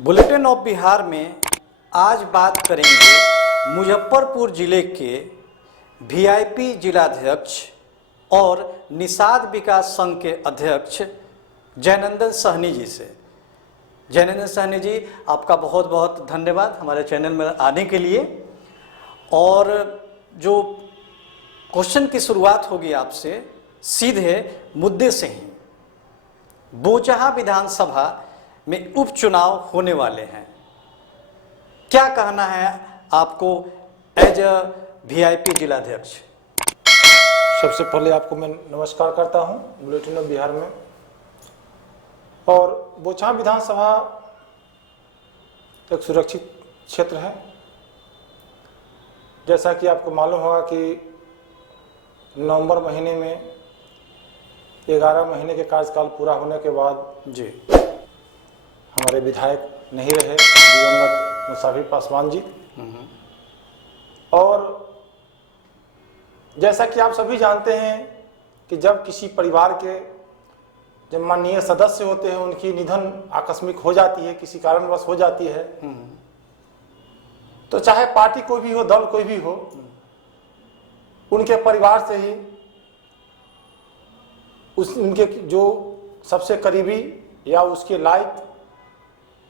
Bulletin of Bihar में आज बात करेंगे मुजफ्फरपुर जिले के वीआईपी जिलाध्यक्ष और निषाद विकास संघ के अध्यक्ष जयनंदन सहनी जी से। जयनंदन सहनी जी, आपका बहुत बहुत धन्यवाद हमारे चैनल में आने के लिए। और जो क्वेश्चन की शुरुआत होगी आपसे सीधे मुद्दे से ही। बोचहा विधानसभा में उपचुनाव होने वाले हैं, क्या कहना है आपको एज अ वीआईपी जिलाध्यक्ष? सबसे पहले आपको मैं नमस्कार करता हूं बुलेटिन ऑफ बिहार में। और बोचहा विधानसभा एक सुरक्षित क्षेत्र है। जैसा कि आपको मालूम होगा कि नवंबर महीने में 11 महीने के कार्यकाल पूरा होने के बाद जी हमारे विधायक नहीं रहे दिवंगत मुसाफिर पासवान जी। और जैसा कि आप सभी जानते हैं कि जब किसी परिवार के जब माननीय सदस्य होते हैं उनकी निधन आकस्मिक हो जाती है, किसी कारणवश हो जाती है, तो चाहे पार्टी कोई भी हो, दल कोई भी हो, उनके परिवार से ही उनके जो सबसे करीबी या उसके लायक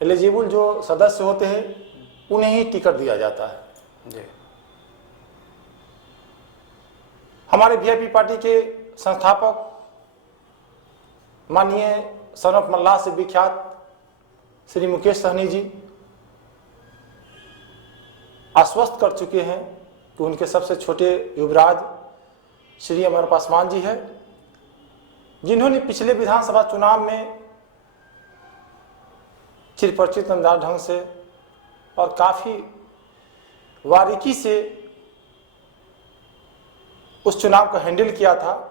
एलिजिबल जो सदस्य होते हैं उन्हें ही टिकट दिया जाता है। जी हमारे वीआईपी पार्टी के संस्थापक माननीय सन ऑफ मल्लाह से विख्यात श्री मुकेश सहनी जी आश्वस्त कर चुके हैं कि उनके सबसे छोटे युवराज श्री अमर पासवान जी है, जिन्होंने पिछले विधानसभा चुनाव में चिरपरिचित अंदाज ढंग से और काफी बारीकी से उस चुनाव को हैंडल किया था।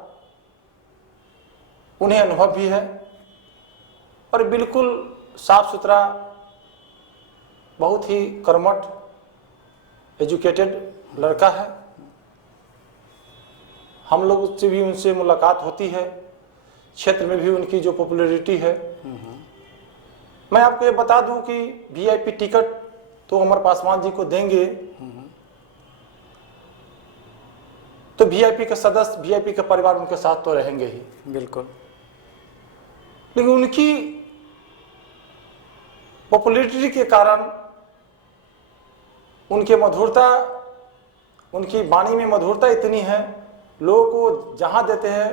उन्हें अनुभव भी है और बिल्कुल साफ सुथरा, बहुत ही कर्मठ, एजुकेटेड लड़का है। हम लोग से भी उनसे मुलाकात होती है, क्षेत्र में भी उनकी जो पॉपुलैरिटी है। मैं आपको ये बता दूं कि वीआईपी टिकट तो अमर पासवान जी को देंगे, तो वीआईपी के सदस्य, वीआईपी के परिवार उनके साथ तो रहेंगे ही, बिल्कुल। लेकिन उनकी पॉपुलैरिटी के कारण, उनके मधुरता, उनकी वाणी में मधुरता इतनी है, लोगों को जहां देते हैं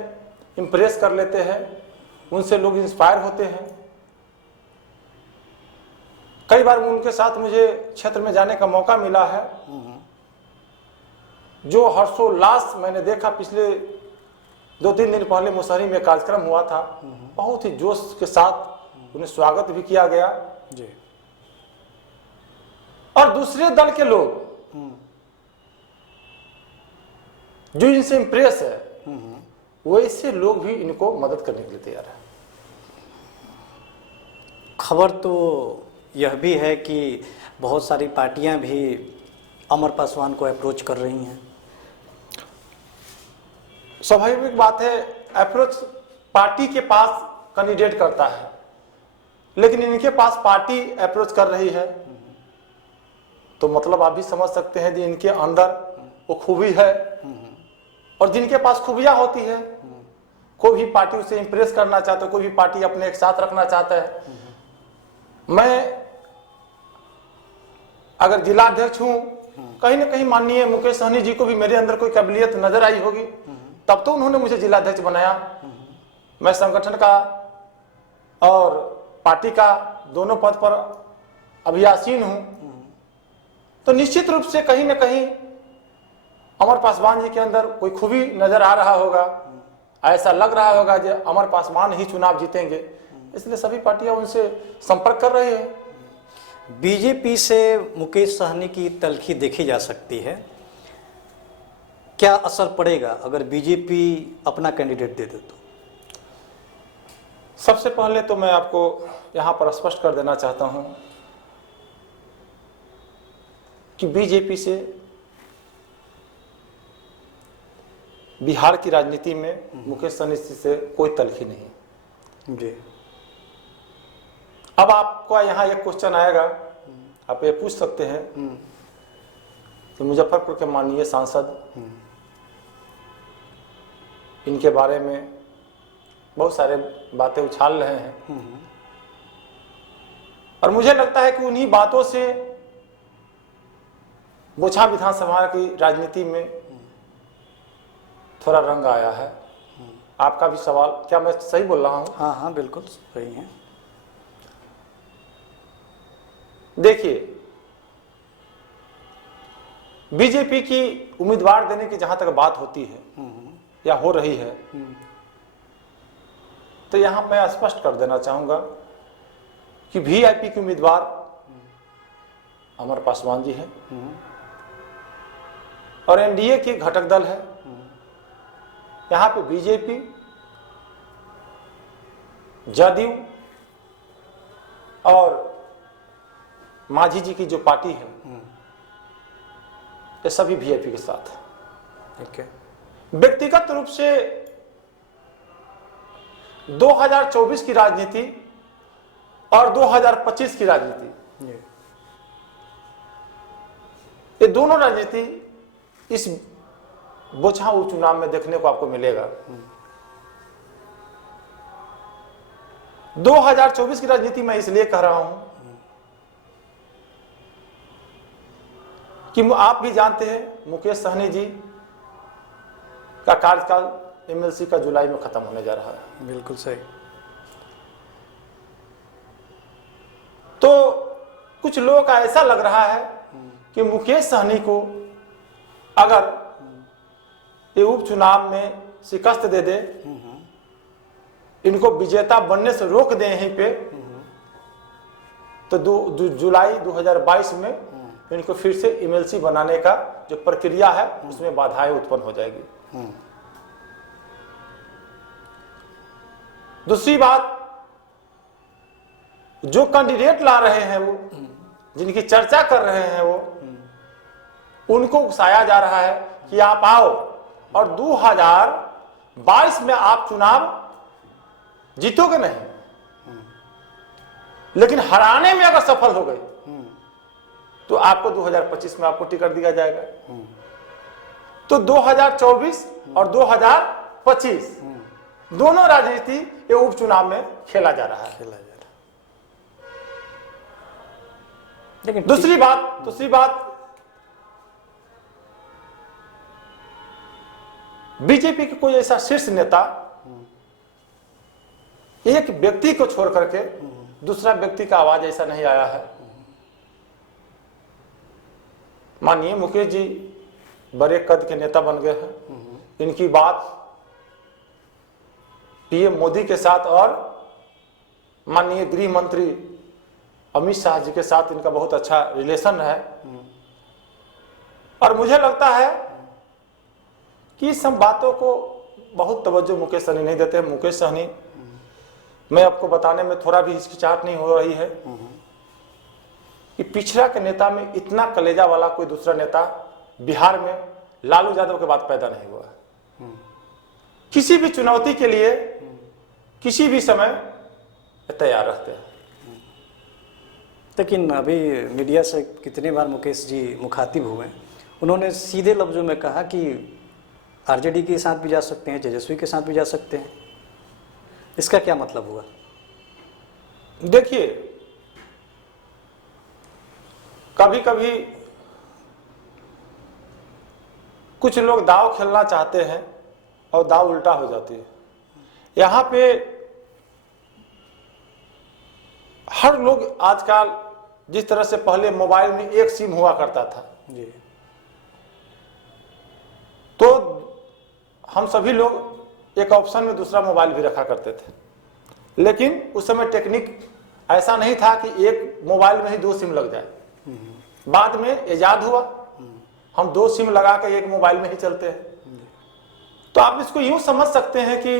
इंप्रेस कर लेते हैं, उनसे लोग इंस्पायर होते हैं। कई बार उनके साथ मुझे क्षेत्र में जाने का मौका मिला है। जो हर्षोल्लास मैंने देखा, पिछले 2-3 दिन पहले मुसहरी में कार्यक्रम हुआ था, बहुत ही जोश के साथ उन्हें स्वागत भी किया गया जी। और दूसरे दल के लोग जो इनसे इंप्रेस है, वैसे लोग भी इनको मदद करने के लिए तैयार है। खबर तो यह भी है कि बहुत सारी पार्टियां भी अमर पासवान को अप्रोच कर रही हैं। स्वाभाविक बात है, अप्रोच पार्टी के पास कैंडिडेट करता है, लेकिन इनके पास पार्टी अप्रोच कर रही है, तो मतलब आप भी समझ सकते हैं कि इनके अंदर वो खूबी है। और जिनके पास खूबियां होती है, कोई भी पार्टी उसे इंप्रेस करना चाहता है, कोई भी पार्टी अपने एक साथ रखना चाहता है। मैं अगर जिलाध्यक्ष हूं, कहीं ना कहीं माननीय मुकेश सहनी जी को भी मेरे अंदर कोई काबिलियत नजर आई होगी, तब तो उन्होंने मुझे जिलाध्यक्ष बनाया। मैं संगठन का और पार्टी का दोनों पद पर अभियासीन हूं, तो निश्चित रूप से कहीं ना कहीं अमर पासवान जी के अंदर कोई खूबी नजर आ रहा होगा। ऐसा लग रहा होगा कि अमर पासवान ही चुनाव जीतेंगे, इसलिए सभी पार्टियां उनसे संपर्क कर रही है। बीजेपी से मुकेश सहनी की तल्खी देखी जा सकती है, क्या असर पड़ेगा अगर बीजेपी अपना कैंडिडेट दे दे तो? सबसे पहले तो मैं आपको यहां पर स्पष्ट कर देना चाहता हूं कि बीजेपी से बिहार की राजनीति में मुकेश सहनी से कोई तल्खी नहीं। जी। अब आपको यहाँ एक क्वेश्चन आएगा, आप ये पूछ सकते हैं कि मुजफ्फरपुर के माननीय सांसद इनके बारे में बहुत सारे बातें उछाल रहे हैं, और मुझे लगता है कि उन्हीं बातों से बोछा विधानसभा की राजनीति में थोड़ा रंग आया है। आपका भी सवाल, क्या मैं सही बोल रहा हूं? हाँ हाँ बिल्कुल सही है। देखिए, बीजेपी की उम्मीदवार देने की जहां तक बात होती है या हो रही है, तो यहां मैं स्पष्ट कर देना चाहूंगा कि वीआईपी के उम्मीदवार अमर पासवान जी हैं और एनडीए की घटक दल है। यहां पे बीजेपी, जदयू और मांझी जी की जो पार्टी है, ये सभी वीआईपी के साथ है। ठीक है। व्यक्तिगत रूप से 2024 की राजनीति और 2025 की राजनीति, ये दोनों राजनीति इस बोछा उपचुनाव में देखने को आपको मिलेगा। 2024 की राजनीति मैं इसलिए कह रहा हूं कि आप भी जानते हैं मुकेश सहनी जी का कार्यकाल एमएलसी का जुलाई में खत्म होने जा रहा है। बिल्कुल सही। तो कुछ लोगों का ऐसा लग रहा है कि मुकेश सहनी को अगर ये उपचुनाव में शिकस्त दे दे, इनको विजेता बनने से रोक दे यहीं पे, तो जुलाई 2022 में इनको फिर से एमएलसी बनाने का जो प्रक्रिया है उसमें बाधाएं उत्पन्न हो जाएगी। दूसरी बात, जो कैंडिडेट ला रहे हैं वो, जिनकी चर्चा कर रहे हैं वो, उनको उकसाया जा रहा है कि आप आओ और 2022 में आप चुनाव जीतोगे नहीं, लेकिन हराने में अगर सफल हो गए तो आपको 2025 में आपको टिकट दिया जाएगा। तो 2024 और 2025 दोनों राजनीति ये उपचुनाव में खेला जा रहा है। लेकिन दूसरी बात बीजेपी के कोई ऐसा शीर्ष नेता एक व्यक्ति को छोड़ करके दूसरा व्यक्ति का आवाज ऐसा नहीं आया है। माननीय मुकेश जी बड़े कद के नेता बन गए हैं, इनकी बात पीएम मोदी के साथ और माननीय गृह मंत्री अमित शाह जी के साथ इनका बहुत अच्छा रिलेशन है, और मुझे लगता है कि सब बातों को बहुत तवज्जो मुकेश सहनी नहीं देते हैं। मुकेश सहनी, मैं आपको बताने में थोड़ा भी हिचकिचाहट नहीं हो रही है कि पिछड़ा के नेता में इतना कलेजा वाला कोई दूसरा नेता बिहार में लालू यादव के बाद पैदा नहीं हुआ है। किसी भी चुनौती के लिए किसी भी समय तैयार रहते हैं। लेकिन अभी मीडिया से कितनी बार मुकेश जी मुखातिब हुए, उन्होंने सीधे लफ्जों में कहा कि आरजेडी के साथ भी जा सकते हैं, तेजस्वी के साथ भी जा सकते हैं। इसका क्या मतलब हुआ? देखिए, कभी कभी कुछ लोग दाव खेलना चाहते हैं और दाव उल्टा हो जाती है। यहां पे हर लोग आजकल, जिस तरह से पहले मोबाइल में एक सिम हुआ करता था जी, तो हम सभी लोग एक ऑप्शन में दूसरा मोबाइल भी रखा करते थे, लेकिन उस समय टेक्निक ऐसा नहीं था कि एक मोबाइल में ही दो सिम लग जाए। बाद में इजाद हुआ, हम दो सिम लगा कर एक मोबाइल में ही चलते हैं। तो आप इसको यूं समझ सकते हैं कि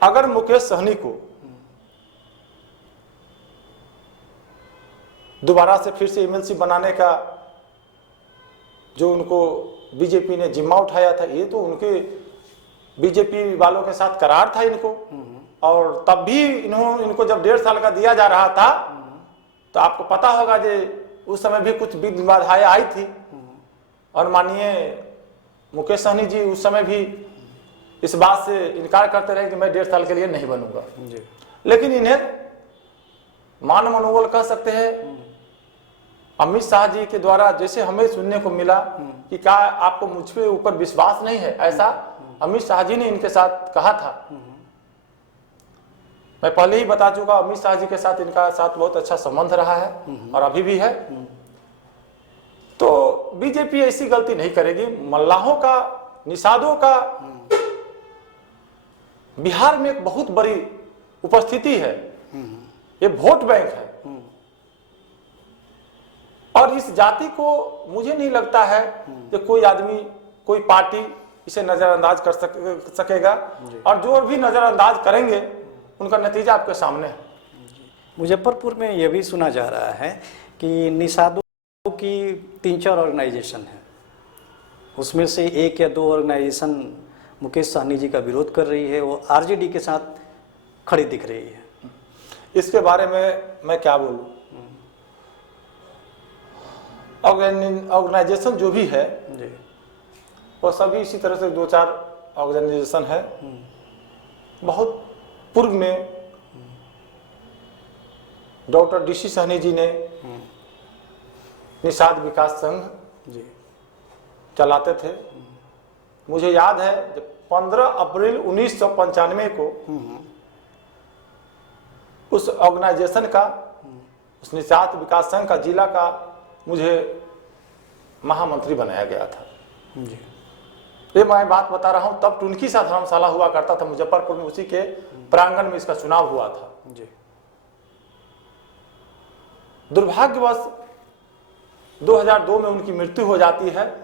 अगर मुकेश सहनी को दोबारा से फिर से एमएलसी बनाने का जो उनको बीजेपी ने जिम्मा उठाया था, ये तो उनके बीजेपी वालों के साथ करार था इनको, और तब भी इनको जब 1.5 साल का दिया जा रहा था तो आपको पता होगा जे उस समय भी कुछ विघ्न बाधाएं आई थी और माननीय मुकेश सहनी जी उस समय भी इस बात से इनकार करते रहे कि मैं 1.5 साल के लिए नहीं बनूंगा। लेकिन इन्हें मान मनोबल कह सकते हैं अमित शाह जी के द्वारा जैसे हमें सुनने को मिला कि क्या आपको मुझ पे ऊपर विश्वास नहीं है, ऐसा अमित शाह जी ने इनके साथ कहा था। मैं पहले ही बता चुका अमित शाह जी के साथ इनका साथ बहुत अच्छा संबंध रहा है और अभी भी है। तो बीजेपी ऐसी गलती नहीं करेगी। मल्लाहों का, निषादों का बिहार में एक बहुत बड़ी उपस्थिति है, ये वोट बैंक है और इस जाति को मुझे नहीं लगता है कि कोई आदमी, कोई पार्टी इसे नजरअंदाज कर सकेगा और जो भी नजरअंदाज करेंगे उनका नतीजा आपके सामने है। मुजफ्फरपुर में यह भी सुना जा रहा है कि निषादों की 3-4 ऑर्गेनाइजेशन है, उसमें से 1 या 2 ऑर्गेनाइजेशन मुकेश सहनी जी का विरोध कर रही है, वो आरजेडी के साथ खड़ी दिख रही है। इसके बारे में मैं क्या बोलूं। ऑर्गेनाइजेशन जो भी है जी, वो सभी इसी तरह से 2-4 ऑर्गेनाइजेशन है। बहुत पूर्व में डॉक्टर डीसी सहनी जी ने निषाद विकास संघ जी चलाते थे। मुझे याद है जब 15 अप्रैल 1995 को उस ऑर्गेनाइजेशन का, उस निषाद विकास संघ का जिला का मुझे महामंत्री बनाया गया था। जी, ये मैं बात बता रहा हूं, तब टुनकी सा धर्मशाला हुआ करता था मुजफ्फरपुर में, उसी के प्रांगण में इसका चुनाव हुआ था। जी, दुर्भाग्यवश 2002 में उनकी मृत्यु हो जाती है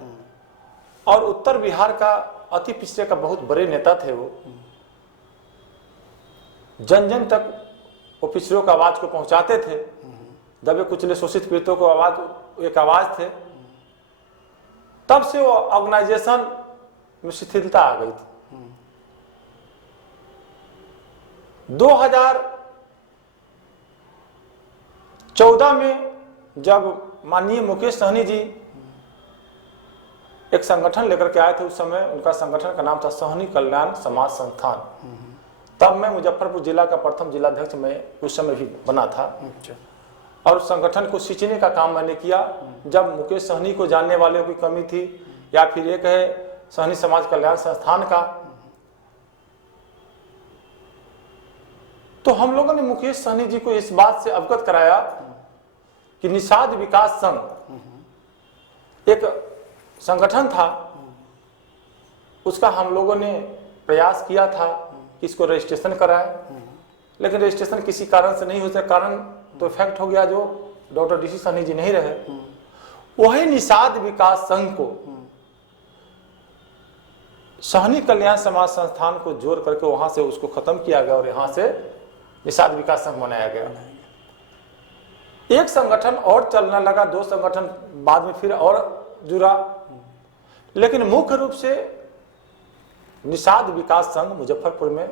और उत्तर बिहार का अति पिछड़े का बहुत बड़े नेता थे वो। जन जन तक वो पिछड़ों की आवाज को पहुंचाते थे, दबे कुचले शोषित पीड़ितों को एक आवाज थे। तब से वो ऑर्गेनाइजेशन में शिथिलता आ गई थी। 2014 में जब माननीय मुकेश सहनी जी एक संगठन लेकर के आए थे, उस समय उनका संगठन का नाम था सहनी कल्याण समाज संस्थान। तब मैं मुजफ्फरपुर जिला का प्रथम जिलाध्यक्ष में उस समय भी बना था। अच्छा, और उस संगठन को सींचने का काम मैंने किया। जब मुकेश सहनी को जानने वालों की कमी थी या फिर एक है सहनी समाज कल्याण संस्थान का, तो हम लोगों ने मुकेश सहनी जी को इस बात से अवगत कराया कि निषाद विकास संघ एक संगठन था, उसका हम लोगों ने प्रयास किया था कि इसको रजिस्ट्रेशन कराए, लेकिन रजिस्ट्रेशन किसी कारण से नहीं हो सका। कारण तो इफेक्ट हो गया, जो डॉक्टर डीसी सहनी जी नहीं रहे। वही निषाद विकास संघ को सहनी कल्याण समाज संस्थान को जोड़ करके वहां से उसको खत्म किया गया और यहां से निषाद विकास संघ बनाया गया। एक संगठन और चलने लगा, 2 संगठन बाद में फिर और जुड़ा, लेकिन मुख्य रूप से निषाद विकास संघ मुजफ्फरपुर में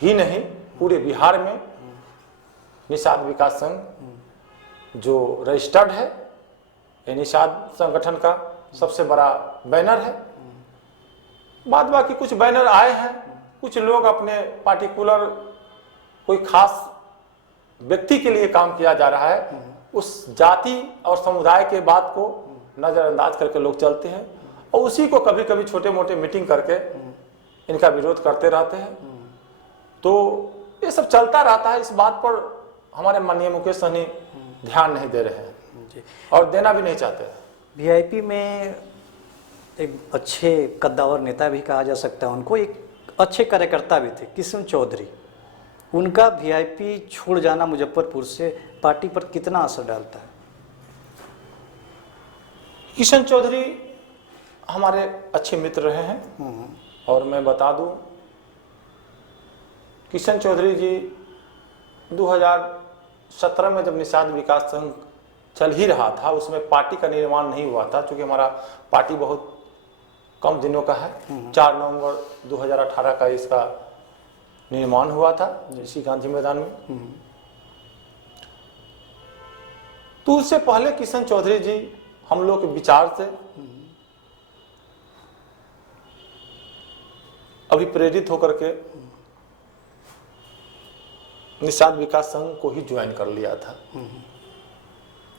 ही नहीं पूरे बिहार में निषाद विकास संघ जो रजिस्टर्ड है, ये निषाद संगठन का सबसे बड़ा बैनर है। बाद बाकी कुछ बैनर आए हैं, कुछ लोग अपने पार्टिकुलर कोई खास व्यक्ति के लिए काम किया जा रहा है, उस जाति और समुदाय के बात को नजरअंदाज करके लोग चलते हैं और उसी को कभी कभी छोटे मोटे मीटिंग करके इनका विरोध करते रहते हैं। तो ये सब चलता रहता है। इस बात पर हमारे माननीय मुकेश सहनी ध्यान नहीं दे रहे हैं और देना भी नहीं चाहते। वीआईपी में एक अच्छे कद्दावर नेता भी कहा जा सकता है उनको, एक अच्छे कार्यकर्ता भी थे किशन चौधरी। उनका वीआईपी छोड़ जाना मुजफ्फरपुर से पार्टी पर कितना असर डालता है? किशन चौधरी हमारे अच्छे मित्र रहे हैं और मैं बता दूं, किशन चौधरी जी 2017 में जब निषाद विकास संघ चल ही रहा था, उसमें पार्टी का निर्माण नहीं हुआ था, क्योंकि हमारा पार्टी बहुत कम दिनों का है। 4 नवंबर 2018 का इसका निर्माण हुआ था इसी गांधी मैदान में। तो उससे पहले किशन चौधरी जी हम लोग के विचार से अभी प्रेरित होकर के निषाद विकास संघ को ही ज्वाइन कर लिया था।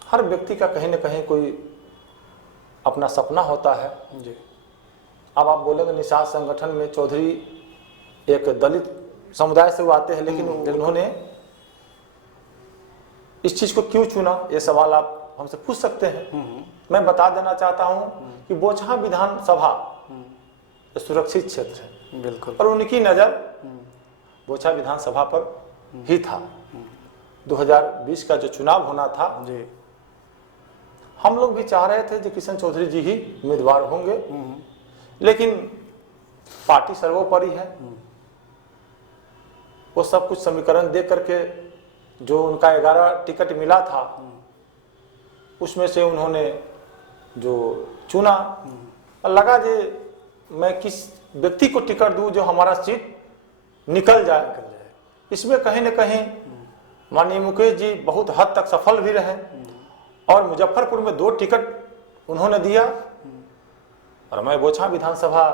हर व्यक्ति का कहीं न कहीं कोई अपना सपना होता है जी। अब आप बोलेंगे निषाद संगठन में चौधरी एक दलित समुदाय से वो आते हैं, लेकिन उन्होंने इस चीज को क्यों चुना, ये सवाल आप हमसे पूछ सकते हैं। मैं बता देना चाहता हूं कि बोचहां विधानसभा सुरक्षित क्षेत्र है, बिल्कुल, और उनकी नजर बोचहां विधानसभा पर ही था। 2020 का जो चुनाव होना था जी, हम लोग भी चाह रहे थे कि किशन चौधरी जी ही उम्मीदवार होंगे, लेकिन पार्टी सर्वोपरि है। वो सब कुछ समीकरण देख करके जो उनका 11 टिकट मिला था उसमें से उन्होंने जो चुना, और लगा जे मैं किस व्यक्ति को टिकट दूं जो हमारा सीट निकल जाए। इसमें कहीं न कहीं माननीय मुकेश जी बहुत हद तक सफल भी रहे, और मुजफ्फरपुर में 2 टिकट उन्होंने दिया, और मैं बोचहां विधानसभा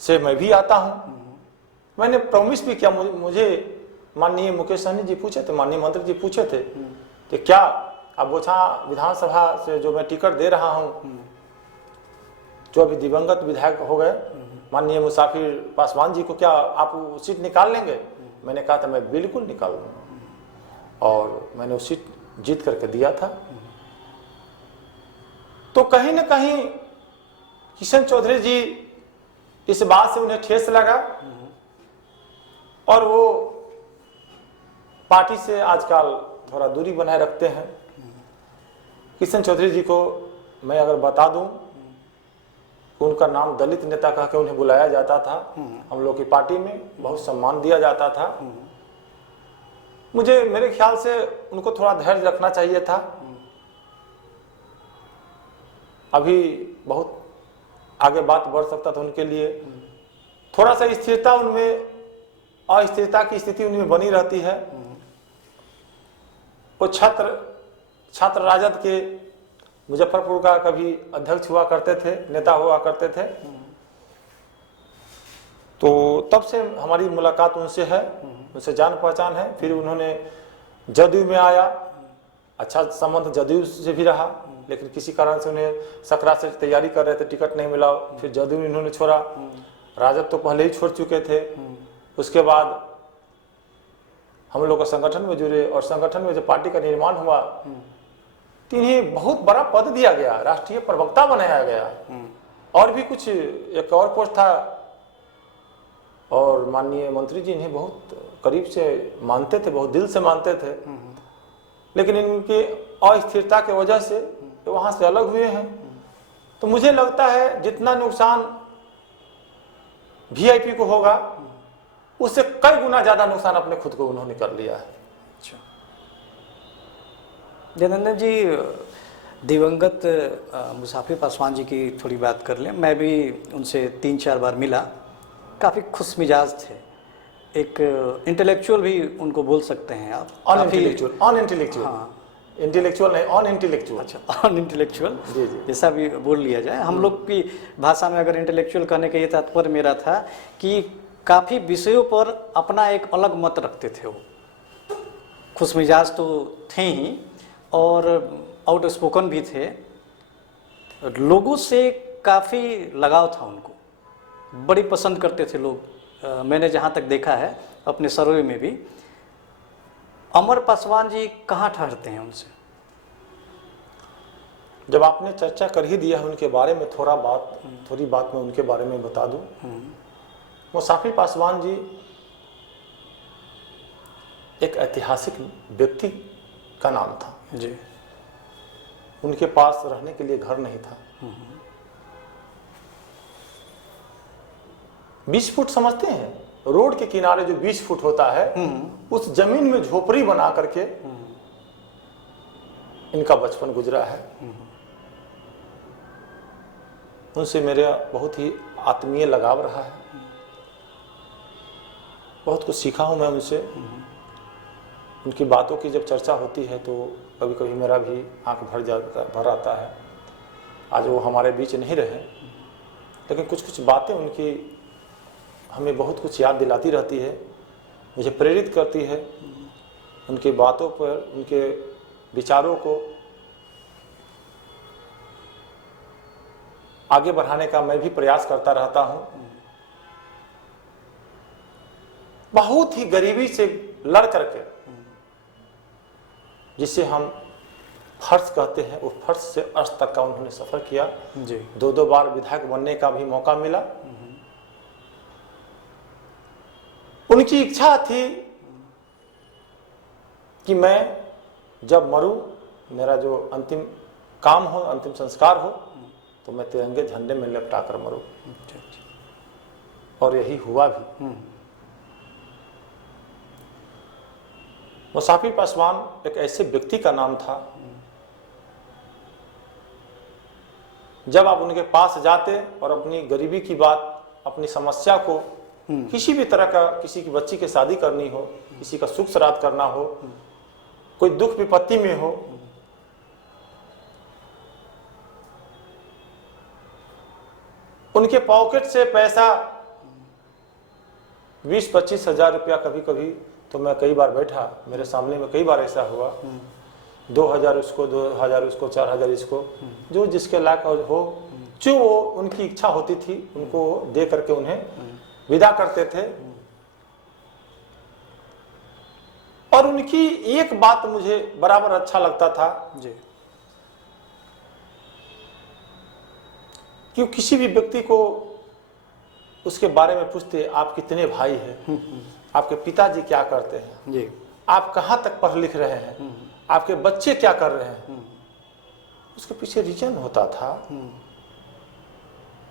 से मैं भी आता हूं। मैंने प्रॉमिस भी किया, मुझे माननीय मुकेश सहनी जी पूछे थे, माननीय मंत्री जी पूछे थे कि क्या आप बोचहां विधानसभा से जो मैं टिकट दे रहा हूं, जो अभी दिवंगत विधायक हो गए माननीय मुसाफिर पासवान जी को, क्या आप वो सीट निकाल लेंगे? मैंने कहा था मैं बिल्कुल निकाल लूंगा, और मैंने वो सीट जीत करके दिया था। तो कहीं न कहीं किशन चौधरी जी इस बात से उन्हें ठेस लगा, और वो पार्टी से आजकल थोड़ा दूरी बनाए रखते हैं। किशन चौधरी जी को मैं अगर बता दूं, उनका नाम दलित नेता कह के उन्हें बुलाया जाता था। हम लोग की पार्टी में बहुत सम्मान दिया जाता था। मुझे मेरे ख्याल से उनको थोड़ा धैर्य रखना चाहिए था। अभी बहुत आगे बात बढ़ सकता था उनके लिए। थोड़ा सा स्थिरता उनमें, अस्थिरता की स्थिति उनमें बनी रहती है। वो छात्र राजद के मुजफ्फरपुर का कभी अध्यक्ष हुआ करते थे, नेता हुआ करते थे। तो तब से हमारी मुलाकात उनसे है, उनसे जान पहचान है। फिर उन्होंने जदयू में आया, अच्छा संबंध जदयू से भी रहा, लेकिन किसी कारण से उन्हें सकरा से तैयारी कर रहे थे, टिकट नहीं मिला, फिर जदयू इन्होंने छोड़ा। राजद तो पहले ही छोड़ चुके थे। उसके बाद हम लोग संगठन में जुड़े, और संगठन में जो पार्टी का निर्माण हुआ तो इन्हें बहुत बड़ा पद दिया गया, राष्ट्रीय प्रवक्ता बनाया गया, और भी कुछ एक और पोस्ट था। और माननीय मंत्री जी इन्हें बहुत करीब से मानते थे, बहुत दिल से मानते थे, लेकिन इनकी अस्थिरता की वजह से वहां से अलग हुए हैं। तो मुझे लगता है जितना नुकसान वीआईपी को होगा, उससे कई गुना ज्यादा नुकसान अपने खुद को उन्होंने कर लिया है। अच्छा जनार्दन जी, दिवंगत मुसाफिर पासवान जी की थोड़ी बात कर लें। मैं भी उनसे 3-4 बार मिला, काफ़ी खुश मिजाज थे, एक इंटेलेक्चुअल भी उनको बोल सकते हैं आप। अनइंटेलेक्चुअल हाँ, इंटेलेक्चुअल नहीं, अनइंटेलेक्चुअल। अच्छा, अनइंटेलेक्चुअल, जी जी, जैसा भी बोल लिया जाए। हम लोग की भाषा में अगर इंटेलेक्चुअल कहने का ये तात्पर्य मेरा था कि काफ़ी विषयों पर अपना एक अलग मत रखते थे। वो खुश मिजाज तो थे ही, और आउट स्पोकन भी थे। लोगों से काफ़ी लगाव था उनको, बड़ी पसंद करते थे लोग। मैंने जहाँ तक देखा है अपने सर्वे में भी। अमर पासवान जी कहाँ ठहरते हैं उनसे? जब आपने चर्चा कर ही दिया है उनके बारे में, थोड़ी बात मैं उनके बारे में बता दूं। मुसाफिर पासवान जी एक ऐतिहासिक व्यक्ति का नाम था जी। उनके पास रहने के लिए घर नहीं था। 20 फुट समझते हैं, रोड के किनारे जो 20 फुट होता है, उस जमीन में झोपड़ी बना करके इनका बचपन गुजरा है। उनसे मेरा बहुत ही आत्मीय लगाव रहा है। बहुत कुछ सीखा हूँ मैं उनसे। उनकी बातों की जब चर्चा होती है तो कभी कभी मेरा भी आंख भर आता है। आज वो हमारे बीच नहीं रहे, लेकिन कुछ कुछ बातें उनकी हमें बहुत कुछ याद दिलाती रहती है, मुझे प्रेरित करती है। उनकी बातों पर, उनके विचारों को आगे बढ़ाने का मैं भी प्रयास करता रहता हूँ। बहुत ही गरीबी से लड़ करके, जिसे हम फर्श कहते हैं, वो फर्श से अर्श तक का उन्होंने सफर किया जी। 2 बार विधायक बनने का भी मौका मिला। उनकी इच्छा थी कि मैं जब मरूं, मेरा जो अंतिम काम हो, अंतिम संस्कार हो, तो मैं तिरंगे झंडे में लपटा कर मरूं। और यही हुआ भी। मुसाफिर पासवान एक ऐसे व्यक्ति का नाम था, जब आप उनके पास जाते और अपनी गरीबी की बात, अपनी समस्या को, किसी भी तरह का, किसी की बच्ची की शादी करनी हो, किसी का सुख श्राद्ध करना हो, कोई दुख विपत्ति में हो, उनके पॉकेट से पैसा 20-25 हजार रुपया, कभी कभी तो मैं कई बार बैठा, मेरे सामने में कई बार ऐसा हुआ, 2000 उसको, 2000 उसको, 4000 इसको, जो जिसके लायक हो, जो वो उनकी इच्छा होती थी उनको दे करके उन्हें विदा करते थे। और उनकी एक बात मुझे बराबर अच्छा लगता था जी, कि किसी भी व्यक्ति को उसके बारे में पूछते, आप कितने भाई हैं, आपके पिताजी क्या करते हैं जी, आप कहाँ तक पढ़ लिख रहे हैं, आपके बच्चे क्या कर रहे हैं, उसके पीछे रीजन होता था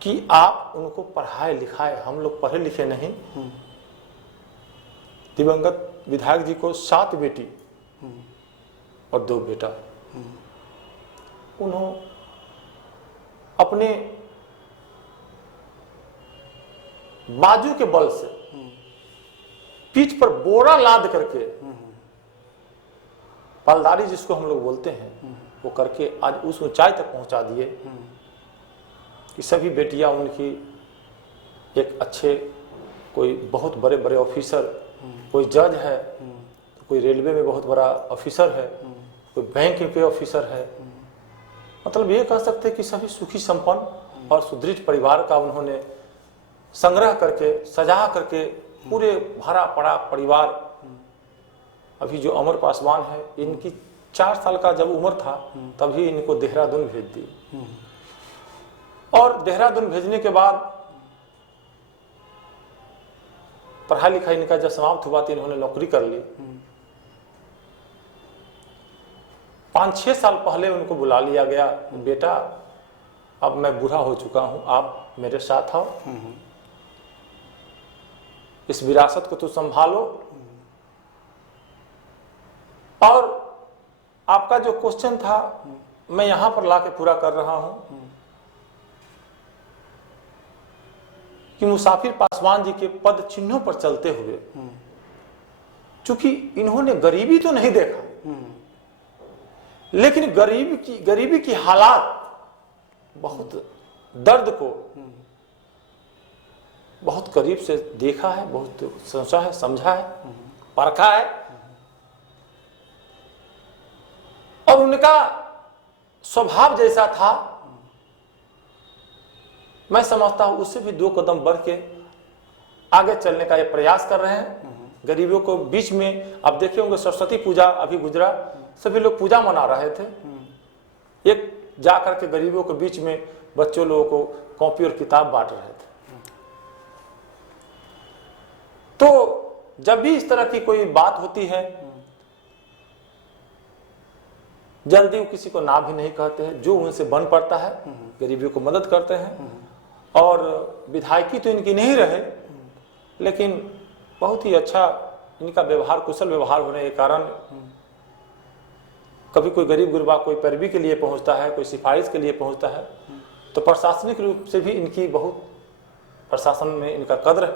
कि आप उनको पढ़ाए लिखाए। हम लोग पढ़े लिखे नहीं। दिवंगत विधायक जी को 7 बेटी और 2 बेटा। उन्होंने अपने बाजू के बल से, पीठ पर बोरा लाद करके, पलदारी जिसको हम लोग बोलते हैं, वो करके आज उस ऊंचाई तक पहुंचा दिए कि सभी बेटियां उनकी एक अच्छे, कोई बहुत बड़े बड़े ऑफिसर, कोई जज है, कोई रेलवे में बहुत बड़ा ऑफिसर है, कोई बैंक के ऑफिसर है। मतलब ये कह सकते हैं कि सभी सुखी संपन्न और सुदृढ़ परिवार का उन्होंने संग्रह करके, सजा करके, पूरे भरा पड़ा परिवार। अभी जो अमर पासवान है, इनकी 4 साल का जब उम्र था तभी इनको देहरादून भेज दी। और देहरादून भेजने के बाद पढ़ाई लिखाई इनका जब समाप्त हुआ तो इन्होंने नौकरी कर ली। 5-6 साल पहले उनको बुला लिया गया, बेटा अब मैं बूढ़ा हो चुका हूं, आप मेरे साथ आओ, इस विरासत को तो संभालो, और आपका जो क्वेश्चन था मैं यहां पर लाके पूरा कर रहा हूं कि मुसाफिर पासवान जी के पद चिन्हों पर चलते हुए, चूंकि इन्होंने गरीबी तो नहीं देखा, लेकिन गरीबी की हालात, बहुत दर्द को बहुत करीब से देखा है, बहुत सोचा है, समझा है, परखा है। और उनका स्वभाव जैसा था, मैं समझता हूं उससे भी 2 कदम बढ़ के आगे चलने का ये प्रयास कर रहे हैं। गरीबों को बीच में, आप देखे होंगे सरस्वती पूजा अभी गुजरा, सभी लोग पूजा मना रहे थे, एक जाकर के गरीबों के बीच में बच्चों लोगों को कॉपी और किताब बांट रहे थे। तो जब भी इस तरह की कोई बात होती है, जल्दी वो किसी को ना भी नहीं कहते हैं, जो उनसे बन पड़ता है गरीबियों को मदद करते हैं। और विधायकी तो इनकी नहीं रहे, लेकिन बहुत ही अच्छा इनका व्यवहार, कुशल व्यवहार होने के कारण कभी कोई गरीब गुरबा कोई पैरवी के लिए पहुंचता है, कोई सिफारिश के लिए पहुंचता है, तो प्रशासनिक रूप से भी इनकी बहुत, प्रशासन में इनका कद्र है।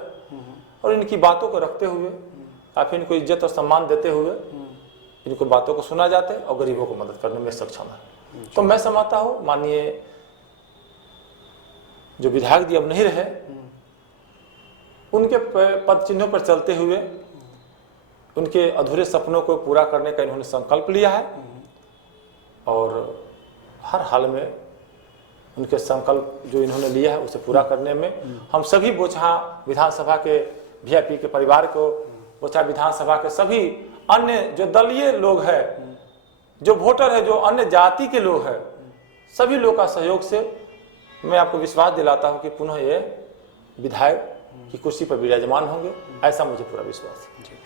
और इनकी बातों को रखते हुए या फिर इनको इज्जत और सम्मान देते हुए इनको बातों को सुना जाता है और गरीबों को मदद करने में सक्षम है। तो मैं समझता हूँ माननीय जो विधायक जी अब नहीं रहे, उनके पद चिन्हों पर चलते हुए उनके अधूरे सपनों को पूरा करने का इन्होंने संकल्प लिया है और हर हाल में उनके संकल्प जो इन्होंने लिया है उसे पूरा करने में हम सभी बोचहा विधानसभा के वीआईपी के परिवार को, बोचहा विधानसभा के सभी अन्य जो दलीय लोग हैं, जो वोटर है, जो अन्य जाति के लोग हैं, सभी लोग का सहयोग से मैं आपको विश्वास दिलाता हूं कि पुनः ये विधायक की कुर्सी पर विराजमान होंगे, ऐसा मुझे पूरा विश्वास है।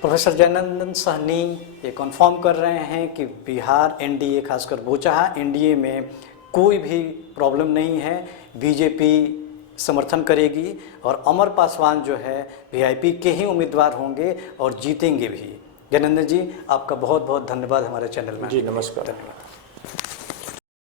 प्रोफेसर जयनंदन सहनी ये कन्फर्म कर रहे हैं कि बिहार एनडीए, खासकर बोचहा एनडीए में कोई भी प्रॉब्लम नहीं है, बीजेपी समर्थन करेगी और अमर पासवान जो है वीआईपी के ही उम्मीदवार होंगे और जीतेंगे भी। जयनंदन जी, आपका बहुत बहुत धन्यवाद हमारे चैनल में। जी नमस्कार। धन्यवाद।